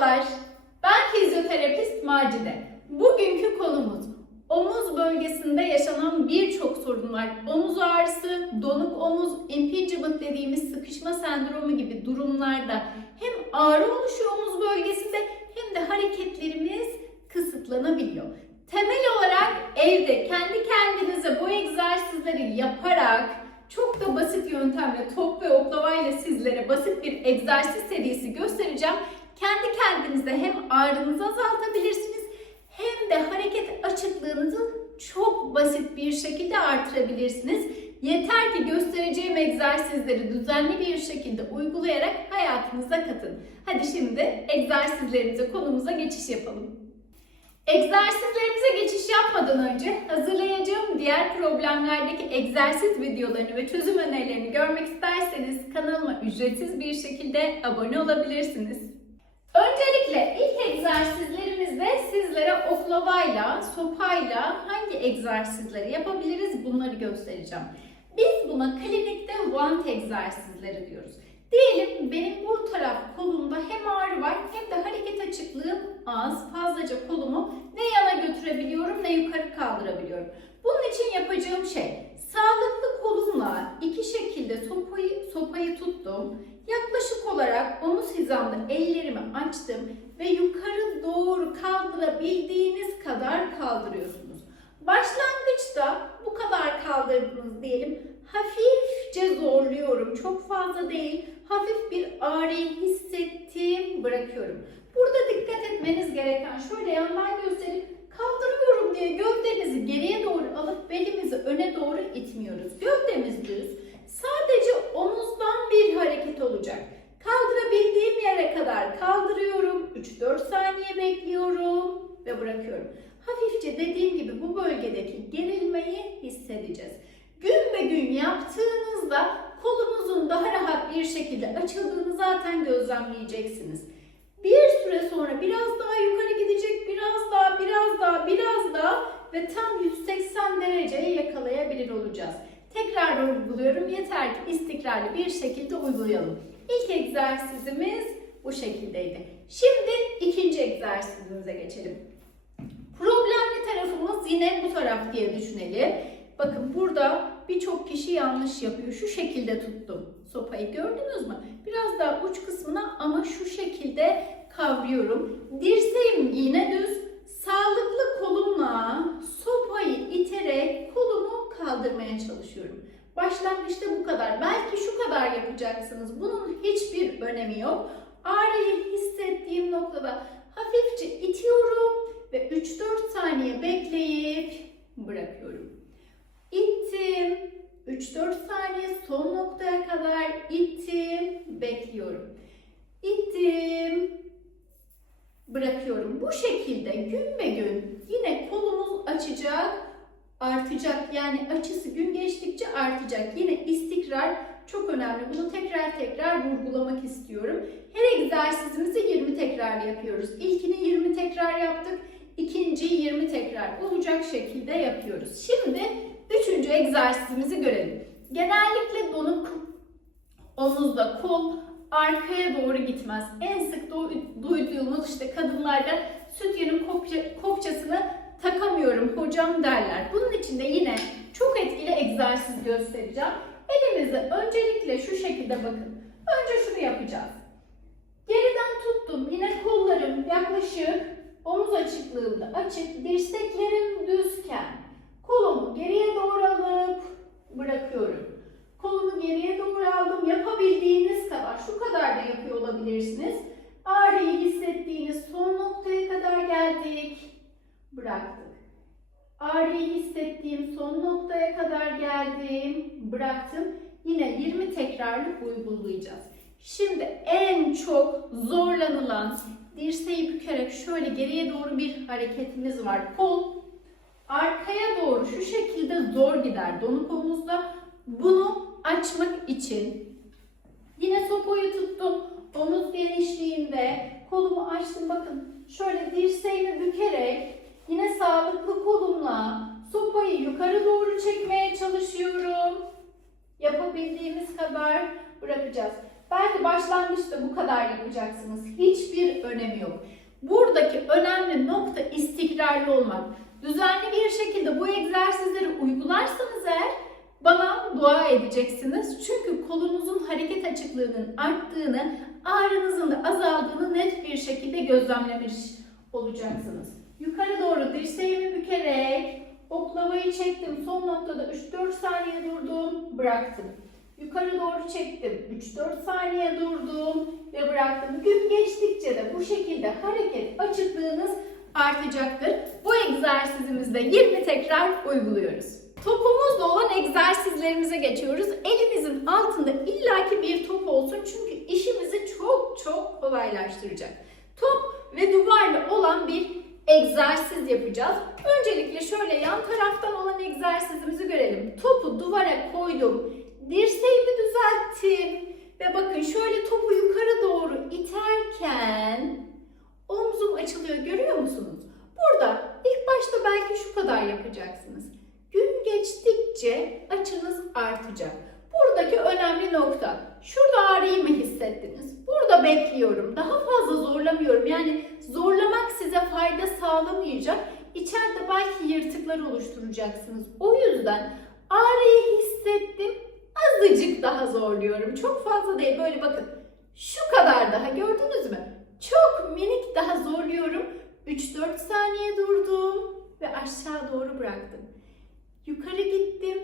Merhabalar, ben fizyoterapist Macide. Bugünkü konumuz omuz bölgesinde yaşanan birçok sorun var. Omuz ağrısı, donuk omuz, impingement dediğimiz sıkışma sendromu gibi durumlarda hem ağrı oluşuyor omuz bölgesinde hem de hareketlerimiz kısıtlanabiliyor. Temel olarak evde kendi kendinize bu egzersizleri yaparak çok da basit yöntemle top ve oklavayla sizlere basit bir egzersiz serisi göstereceğim. Kendi kendinize hem ağrınızı azaltabilirsiniz hem de hareket açıklığınızı çok basit bir şekilde artırabilirsiniz. Yeter ki göstereceğim egzersizleri düzenli bir şekilde uygulayarak hayatınıza katın. Hadi şimdi egzersizlerimize, konumuza geçiş yapalım. Egzersizlerimize geçiş yapmadan önce hazırlayacağım diğer problemlerdeki egzersiz videolarını ve çözüm önerilerini görmek isterseniz kanalıma ücretsiz bir şekilde abone olabilirsiniz. Öncelikle ilk egzersizlerimizde sizlere oklavayla, sopayla hangi egzersizleri yapabiliriz bunları göstereceğim. Biz buna klinikte want egzersizleri diyoruz. Diyelim benim bu taraf kolumda hem ağrı var hem de hareket açıklığım az. Fazlaca kolumu ne yana götürebiliyorum ne yukarı kaldırabiliyorum. Bunun için yapacağım şey sağlıklı kolumla iki şekilde sopayı, sopayı tuttum. Yaklaşık olarak omuz hizamda ellerimi açtım ve yukarı doğru kaldırabildiğiniz kadar kaldırıyorsunuz. Başlangıçta bu kadar kaldırdınız diyelim. Hafifçe zorluyorum. Çok fazla değil. Hafif bir ağrıyı hissettim. Bırakıyorum. Burada dikkat etmeniz gereken şöyle yandan gösterip kaldırıyorum diye gövdenizi geriye doğru alıp belimizi öne doğru itmiyoruz. Gövdemiz düz. Sadece omuzdan bir hareket olacak. Kaldırabildiğim yere kadar kaldırıyorum. 3-4 saniye bekliyorum ve bırakıyorum. Hafifçe dediğim gibi bu bölgedeki gerilmeyi hissedeceğiz. Gün be gün yaptığınızda kolunuzun daha rahat bir şekilde açıldığını zaten gözlemleyeceksiniz. Bir süre sonra biraz daha yukarı gidecek, biraz daha, biraz daha, biraz daha ve tam 180 dereceye yakalayabilir olacağız. Tekrar uyguluyorum. Yeter ki istikrarlı bir şekilde uygulayalım. İlk egzersizimiz bu şekildeydi. Şimdi ikinci egzersizimize geçelim. Problemli tarafımız yine bu taraf diye düşünelim. Bakın burada birçok kişi yanlış yapıyor. Şu şekilde tuttum. Sopayı gördünüz mü? Biraz daha uç kısmına ama şu şekilde kavruyorum. Dirseğim yine düz. Sağlıklı kolumla sopayı iterek kolumu kaldırmaya çalışıyorum. Başlangıçta bu kadar. Belki şu kadar yapacaksınız. Bunun hiçbir önemi yok. Ağrıyı hissettiğim noktada hafifçe itiyorum ve 3-4 saniye bekleyip bırakıyorum. İttim. 3-4 saniye son noktaya kadar ittim. Bekliyorum. İttim. Bırakıyorum. Bu şekilde gün be gün yine kolumuz açacak, artacak. Yani açısı gün geçtikçe artacak. Yine istikrar çok önemli. Bunu tekrar tekrar vurgulamak istiyorum. Her egzersizimizi 20 tekrar yapıyoruz. İlkini 20 tekrar yaptık. İkinciyi 20 tekrar olacak şekilde yapıyoruz. Şimdi üçüncü egzersizimizi görelim. Genellikle donuk omuzda kol arkaya doğru gitmez. En sık duyduğumuz işte kadınlarda süt yerin kopça, kopçasını takamıyorum hocam derler. Bunun için de yine çok etkili egzersiz göstereceğim. Elimizi öncelikle şu şekilde bakın. Önce şunu yapacağız. Geriden tuttum. Yine kollarım yaklaşık omuz açıklığımda açık. Dirseklerim düzken kolumu geriye doğru alıp bırakıyorum. Kolumu geriye doğru aldım. Yapabildiğiniz kadar, şu kadar da yapıyor olabilirsiniz. Ağrıyı hissettiğiniz son noktaya kadar geldik. Bıraktık. Ağrıyı hissettiğim son noktaya kadar geldim. Bıraktım. Yine 20 tekrarlık uygulayacağız. Şimdi en çok zorlanılan dirseği bükerek şöyle geriye doğru bir hareketimiz var. Kol arkaya doğru şu şekilde zor gider donuk omuzda. Bunu açmak için yine sopayı tuttum. Omuz genişliğinde kolumu açtım. Bakın şöyle dirseğimi bükerek yine sağlıklı kolumla sopayı yukarı doğru çekmeye çalışıyorum. Yapabildiğimiz kadar bırakacağız. Belki başlangıçta bu kadar yapacaksınız. Hiçbir bir önemi yok. Buradaki önemli nokta istikrarlı olmak. Düzenli bir şekilde bu egzersizleri uygularsanız eğer bana dua edeceksiniz. Çünkü kolunuzun hareket açıklığının arttığını, ağrınızın da azaldığını net bir şekilde gözlemlemiş olacaksınız. Yukarı doğru dirseğimi bükerek oklavayı çektim. Son noktada 3-4 saniye durdum, bıraktım. Yukarı doğru çektim. 3-4 saniye durdum ve bıraktım. Gün geçtikçe de bu şekilde hareket açıklığınız artacaktır. Bu egzersizimizde 20 tekrar uyguluyoruz. Topumuzla olan egzersizlerimize geçiyoruz. Elimizin altında illaki bir top olsun çünkü işimizi çok çok kolaylaştıracak. Top ve duvarla olan bir egzersiz yapacağız. Öncelikle şöyle yan taraftan olan egzersizimizi görelim. Topu duvara koydum. Dirseğimi düzelttim. Ve bakın şöyle topu yukarı doğru iterken omzum açılıyor. Görüyor musunuz? Burada ilk başta belki şu kadar yapacaksınız. Gün geçtikçe açınız artacak. Buradaki önemli nokta. Şurada ağrıyı mı hissettiniz? Burada bekliyorum. Daha fazla zorlamıyorum. Yani zorlamak size fayda sağlamayacak. İçeride belki yırtıklar oluşturacaksınız. O yüzden ağrıyı hissettim. Azıcık daha zorluyorum. Çok fazla değil. Böyle bakın. Şu kadar daha gördünüz mü? Çok minik daha zorluyorum. 3-4 saniye durdum ve aşağı doğru bıraktım. Yukarı gittim.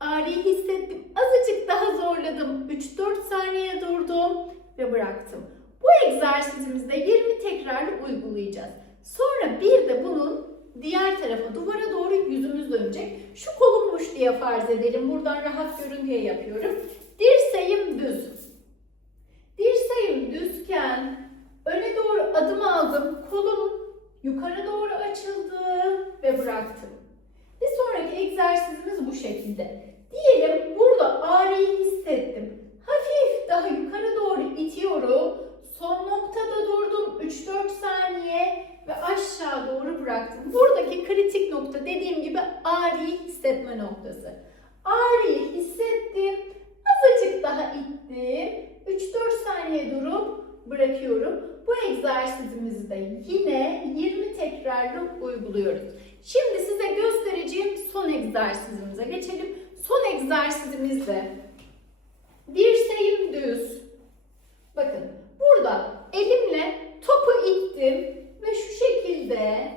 Ağrıyı hissettim. Azıcık daha zorladım. 3-4 saniye durdum ve bıraktım. Bu egzersizimizde 20 tekrarlı uygulayacağız. Sonra bir de bunun diğer tarafa duvara doğru yüzümüz dönecek. Şu kolummuş diye farz edelim. Buradan rahat görün diye yapıyorum. Dirseğim düz. Dirseğim düzken öne doğru adım aldım. Kolum yukarı doğru açıldı ve bıraktım. Bir sonraki egzersizimiz bu şekilde. Diyelim burada ağrıyı hissettim. Hafif daha yukarı doğru itiyorum. Son noktada durdum 3-4 saniye ve aşağı doğru bıraktım. Buradaki kritik nokta dediğim gibi ağrıyı hissetme noktası. Ağrıyı hissettim. Azıcık daha ittim. 3-4 saniye durup bırakıyorum. Bu egzersizimizi de yine 20 tekrarla uyguluyoruz. Şimdi size göstereceğim son egzersizimize geçelim. Son egzersizimizde dirseğim düz. Bakın burada elimle topu ittim ve şu şekilde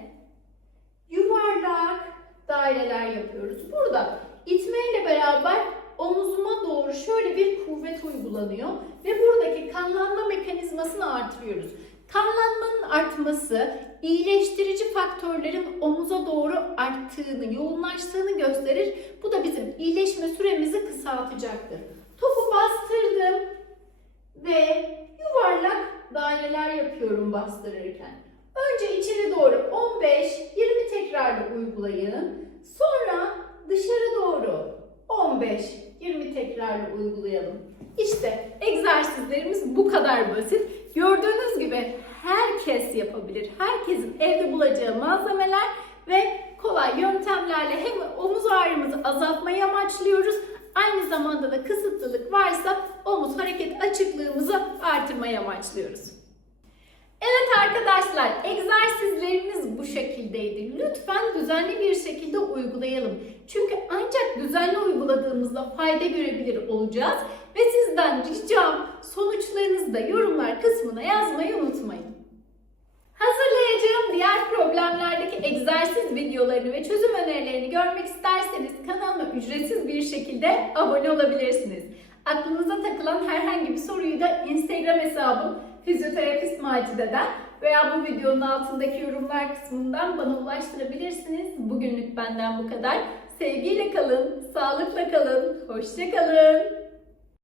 yuvarlak daireler yapıyoruz. Burada itmeyle beraber omuzuma doğru şöyle bir kuvvet uygulanıyor ve buradaki kanlanma mekanizmasını artırıyoruz. Kanlanmanın artması iyileştirici faktörlerin omuza doğru arttığını, yoğunlaştığını gösterir. Bu da bizim iyileşme süremizi kısaltacaktır. Topu bastırdım ve yuvarlak daireler yapıyorum bastırırken. Önce içeri doğru 15-20 tekrarla uygulayın. Sonra dışarı doğru 15-20 tekrarla uygulayalım. İşte egzersizlerimiz bu kadar basit. Gördüğünüz gibi herkes yapabilir. Herkesin evde bulacağı malzemeler ve kolay yöntemlerle hem omuz ağrımızı azaltmayı amaçlıyoruz. Aynı zamanda da kısıtlılık varsa omuz hareket açıklığımızı artırmayı amaçlıyoruz. Evet arkadaşlar, egzersizlerimiz bu şekildeydi. Lütfen düzenli bir şekilde uygulayalım. Çünkü ancak düzenli uyguladığımızda fayda görebilir olacağız. Ve sizden ricam sonuçlarınızı da yorumlar kısmına yazmayı unutmayın. Hazırlayacağım diğer problemlerdeki egzersiz videolarını ve çözüm önerilerini görmek isterseniz kanalıma ücretsiz bir şekilde abone olabilirsiniz. Aklınıza takılan herhangi bir soruyu da Instagram hesabım fizyoterapist Macide'den veya bu videonun altındaki yorumlar kısmından bana ulaştırabilirsiniz. Bugünlük benden bu kadar. Sevgiyle kalın, sağlıkla kalın, hoşça kalın.